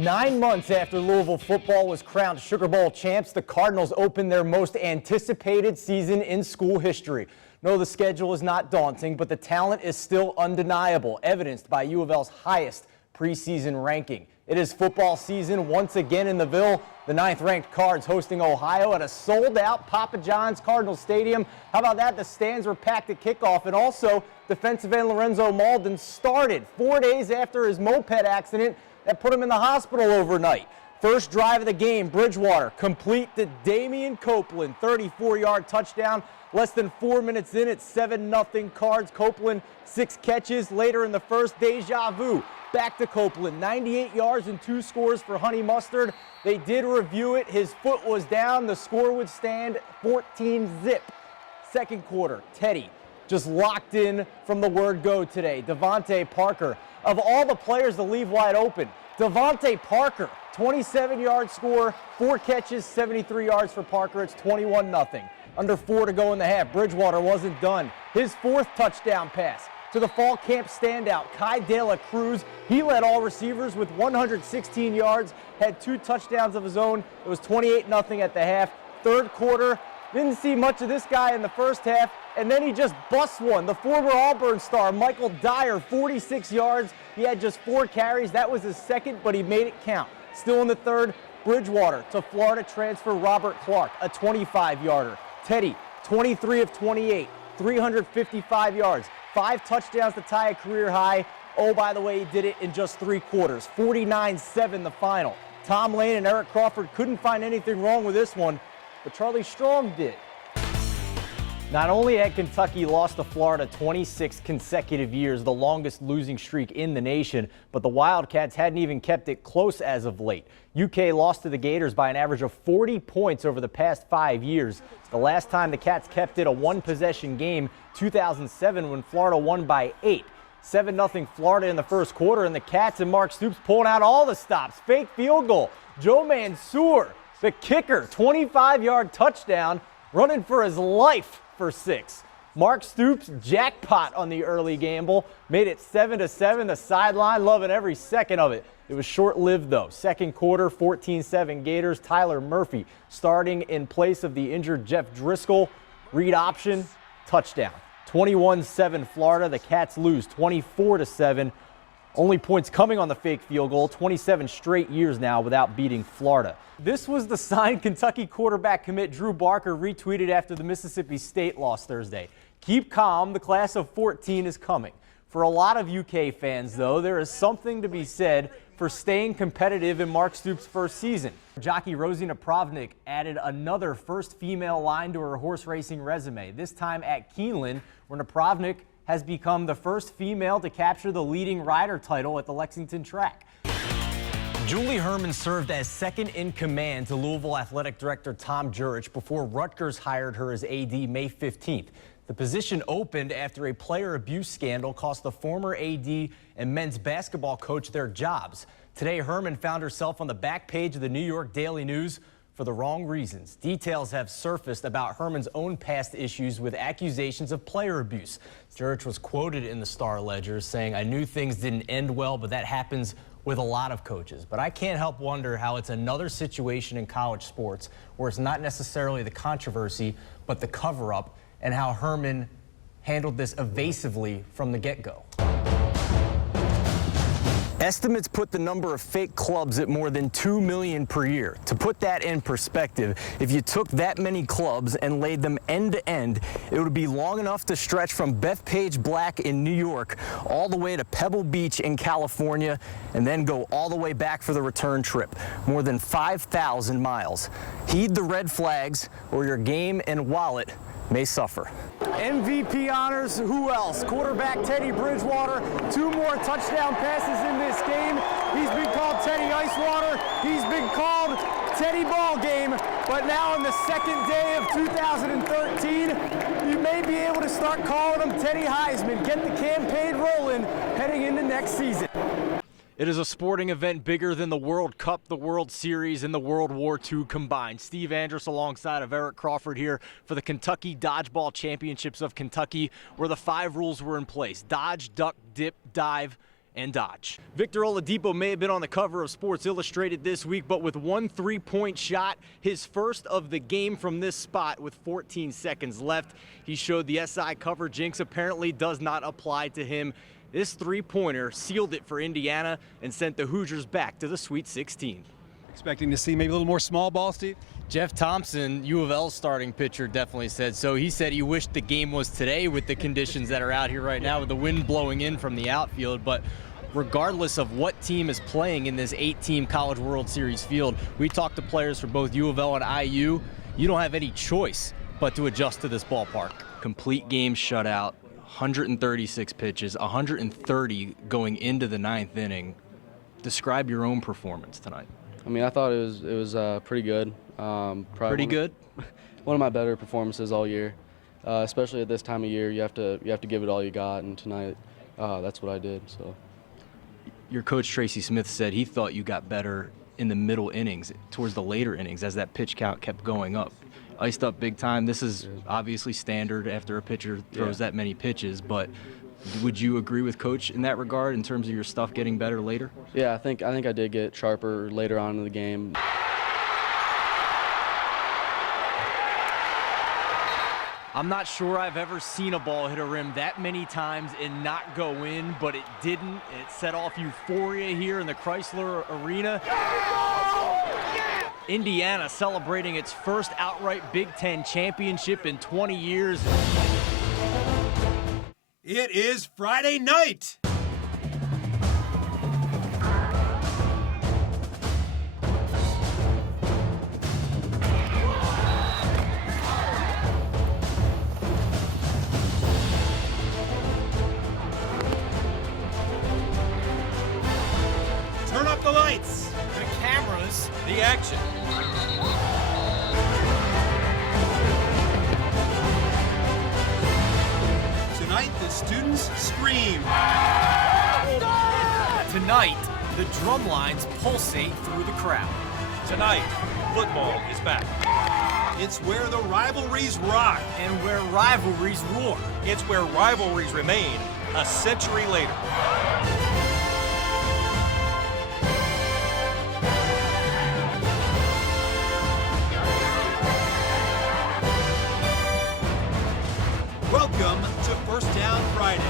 9 months after Louisville football was crowned Sugar Bowl champs, the Cardinals opened their most anticipated season in school history. No, the schedule is not daunting, but the talent is still undeniable, evidenced by U of L's highest preseason ranking. It is football season once again in the Ville. The 9th-ranked Cards hosting Ohio at a sold-out Papa John's Cardinals Stadium. How about that? The stands were packed at kickoff, and also defensive end Lorenzo Malden started 4 days after his moped accident that put him in the hospital overnight. First drive of the game, Bridgewater complete to Damian Copeland, 34-yard touchdown. Less than 4 minutes in, it's 7-0 Cards. Copeland 6 catches. Later in the first, deja vu. Back to Copeland, 98 yards and 2 scores for Honey Mustard. They did review it. His foot was down. The score would stand 14-zip. Second quarter, Teddy just locked in from the word go today. Devontae Parker, of all the players to leave wide open, Devontae Parker, 27-yard score, 4 catches, 73 yards for Parker. It's 21-0. Under 4 to go in the half. Bridgewater wasn't done. His 4th touchdown pass to the fall camp standout, Kai De La Cruz. He led all receivers with 116 yards, had 2 touchdowns of his own. It was 28-0 at the half. Third quarter, didn't see much of this guy in the first half, and then he just busts one. The former Auburn star, Michael Dyer, 46 yards. He had just 4 carries. That was his second, but he made it count. Still in the third, Bridgewater to Florida transfer Robert Clark, a 25-yarder. Teddy, 23 of 28, 355 yards, 5 touchdowns to tie a career high. Oh, by the way, he did it in just 3 quarters, 49-7 the final. Tom Lane and Eric Crawford couldn't find anything wrong with this one, but Charlie Strong did. Not only had Kentucky lost to Florida 26 consecutive years, the longest losing streak in the nation, but the Wildcats hadn't even kept it close as of late. UK lost to the Gators by an average of 40 points over the past 5 years. The last time the Cats kept it a one-possession game, 2007, when Florida won by 8. 7-0 Florida in the first quarter, and the Cats and Mark Stoops pulling out all the stops. Fake field goal. Joe Mansour, the kicker, 25-yard touchdown, running for his life for 6. Mark Stoops jackpot on the early gamble, made it 7-7. The sideline loving every second of it. It was short-lived though. Second quarter, 14-7 Gators. Tyler Murphy starting in place of the injured Jeff Driscoll. Read option, touchdown. 21-7 Florida. The Cats lose 24-7. Only points coming on the fake field goal. 27 straight years now without beating Florida. This was the signed Kentucky quarterback commit Drew Barker retweeted after the Mississippi State loss Thursday. Keep calm, the class of 14 is coming. For a lot of UK fans, though, there is something to be said for staying competitive in Mark Stoops' first season. Jockey Rosie Napravnik added another first female line to her horse racing resume, this time at Keeneland, where Napravnik has become the first female to capture the leading rider title at the Lexington track. Julie Herman served as second in command to Louisville Athletic Director Tom Jurich before Rutgers hired her as AD May 15th. The position opened after a player abuse scandal cost the former AD and men's basketball coach their jobs. Today, Herman found herself on the back page of the New York Daily News for the wrong reasons. Details have surfaced about Herman's own past issues with accusations of player abuse. Jurich was quoted in the Star-Ledger saying, "I knew things didn't end well, but that happens with a lot of coaches. But I can't help wonder how it's another situation in college sports where it's not necessarily the controversy, but the cover-up, and how Herman handled this evasively from the get-go." Estimates put the number of fake clubs at more than 2 million per year. To put that in perspective, if you took that many clubs and laid them end to end, it would be long enough to stretch from Bethpage Black in New York all the way to Pebble Beach in California, and then go all the way back for the return trip. More than 5,000 miles. Heed the red flags, or your game and wallet may suffer. MVP honors, who else? Quarterback Teddy Bridgewater, 2 more touchdown passes in this game. He's been called Teddy Icewater. He's been called Teddy Ball Game. But now on the second day of 2013, you may be able to start calling him Teddy Heisman. Get the campaign rolling heading into next season. It is a sporting event bigger than the World Cup, the World Series, and the World War II combined. Steve Andress alongside of Eric Crawford here for the Kentucky Dodgeball Championships of Kentucky, where the 5 rules were in place: dodge, duck, dip, dive, and dodge. Victor Oladipo may have been on the cover of Sports Illustrated this week, but with one three-point shot, his first of the game from this spot with 14 seconds left, he showed the SI cover jinx apparently does not apply to him. This three-pointer sealed it for Indiana and sent the Hoosiers back to the Sweet 16. Expecting to see maybe a little more small ball, Steve? Jeff Thompson, U of L's starting pitcher, definitely said so. He said he wished the game was today with the conditions that are out here right now with the wind blowing in from the outfield. But regardless of what team is playing in this 8-team College World Series field, we talked to players for both U of L and IU. You don't have any choice but to adjust to this ballpark. Complete game shutout, 136 pitches, 130 going into the 9th inning. Describe your own performance tonight. I mean, I thought it was pretty good. Pretty good? One of my better performances all year, especially at this time of year. You have to give it all you got, and tonight, that's what I did. So, your coach Tracy Smith said he thought you got better in the middle innings, towards the later innings, as that pitch count kept going up. Iced up big time. This is obviously standard after a pitcher throws that many pitches, but would you agree with Coach in that regard in terms of your stuff getting better later? Yeah, I think I did get sharper later on in the game. I'm not sure I've ever seen a ball hit a rim that many times and not go in, but it didn't. It set off euphoria here in the Chrysler Arena. Indiana celebrating its first outright Big Ten championship in 20 years. It is Friday night. Turn up the lights, the cameras, the action. Tonight, the students scream. Tonight, the drum lines pulsate through the crowd. Tonight, football is back. It's where the rivalries rock. And where rivalries roar. It's where rivalries remain a century later. Welcome to First Down Friday.